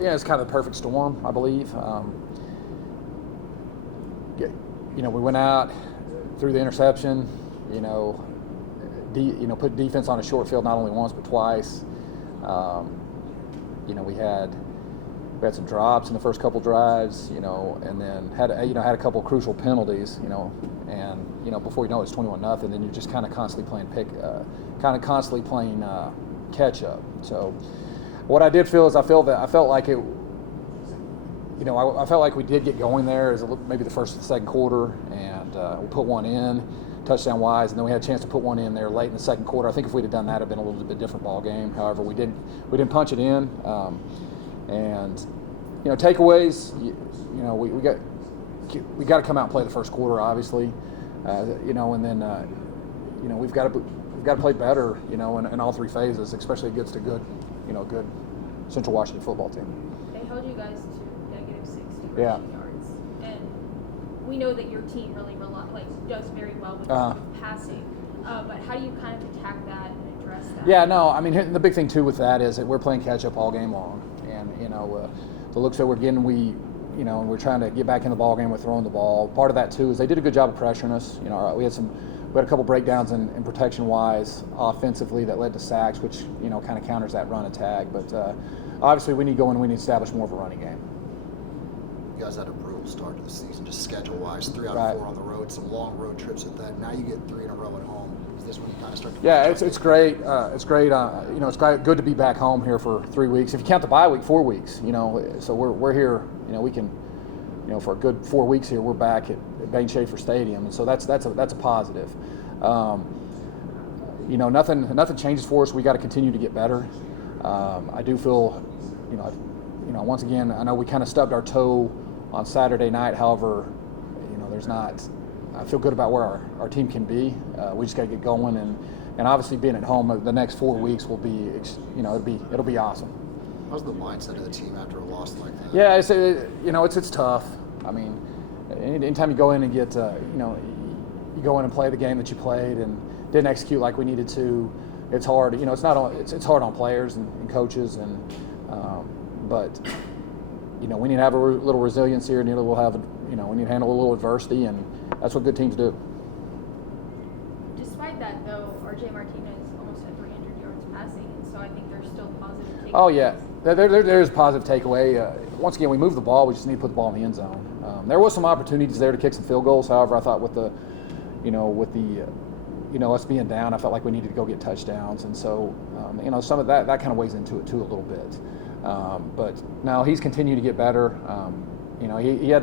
yeah, it's kind of the perfect storm, I believe. We went out, threw the interception, put defense on a short field not only once but twice. We had some drops in the first couple drives, and then had a couple of crucial penalties, and before you know it, it's 21-0. Then you're just kind of constantly playing catch up. So what I did feel is I felt like it. I felt like we did get going there as maybe the first and second quarter, and we put one in, touchdown wise, and then we had a chance to put one in there late in the second quarter. I think if we'd have done that, it'd have been a little bit different ball game. However, we didn't punch it in, and takeaways. We got to come out and play the first quarter, obviously, and then we've got to play better, in all three phases, especially against a good Central Washington football team. They held you guys to -60 Yeah. rushing yards, and we know that your team really does very well with passing. But how do you kind of attack that and address that? Yeah, no, I mean the big thing too with that is that we're playing catch up all game long, and the looks that we're getting, and we're trying to get back in the ball game. We're throwing the ball. Part of that too is they did a good job of pressuring us. We had a couple breakdowns in protection wise offensively that led to sacks, which kind of counters that run attack. But obviously we need to go in. We need to establish more of a running game. You guys had a brutal start to the season, just schedule-wise, 3 out of 4 on the road, some long road trips at that. Now you get 3 in a row at home. Is this when you kind of start to? Yeah, it's great. It's great. It's good to be back home here for 3 weeks. If you count the bye week, 4 weeks. So we're here. We can, for a good 4 weeks here, we're back at Bain Schaefer Stadium, and so that's a positive. Nothing changes for us. We got to continue to get better. I do feel, once again, I know we kind of stubbed our toe on Saturday night. However, I feel good about where our team can be. We just got to get going, and obviously being at home the next 4 weeks will be, it'll be awesome. How's the mindset of the team after a loss like that? Yeah, it's tough. I mean, anytime you go in and get, you go in and play the game that you played and didn't execute like we needed to, it's hard. It's hard on players and coaches, but we need to have a little resilience here, and we'll have, we need to handle a little adversity, and that's what good teams do. Despite that, though, R.J. Martinez almost had 300 yards passing, and so I think there's still positive takeaways. Oh yeah, there is positive takeaway. Once again, we moved the ball. We just need to put the ball in the end zone. There was some opportunities there to kick some field goals. However, I thought with us being down, I felt like we needed to go get touchdowns, and so some of that kind of weighs into it too a little bit. But now he's continued to get better. He had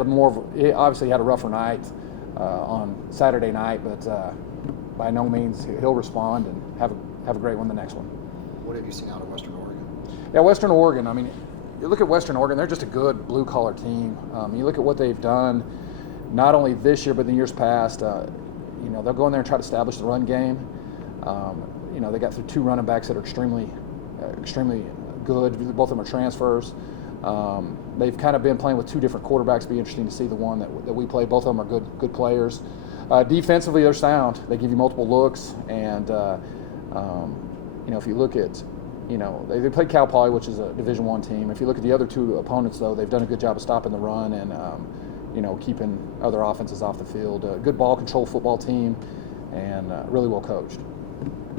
he obviously had a rougher night on Saturday night, but by no means he'll respond and have a great one the next one. What have you seen out of Western Oregon? Yeah, Western Oregon. I mean, you look at Western Oregon; they're just a good blue-collar team. You look at what they've done, not only this year but in years past. They'll go in there and try to establish the run game. They got through 2 running backs that are extremely good. Both of them are transfers. They've kind of been playing with 2 different quarterbacks. It'll be interesting to see the one that we play. Both of them are good players. Defensively, they're sound. They give you multiple looks, and if you look at, they played Cal Poly, which is a Division I team. If you look at the other 2 opponents, though, they've done a good job of stopping the run and keeping other offenses off the field. Good ball control football team, and really well coached.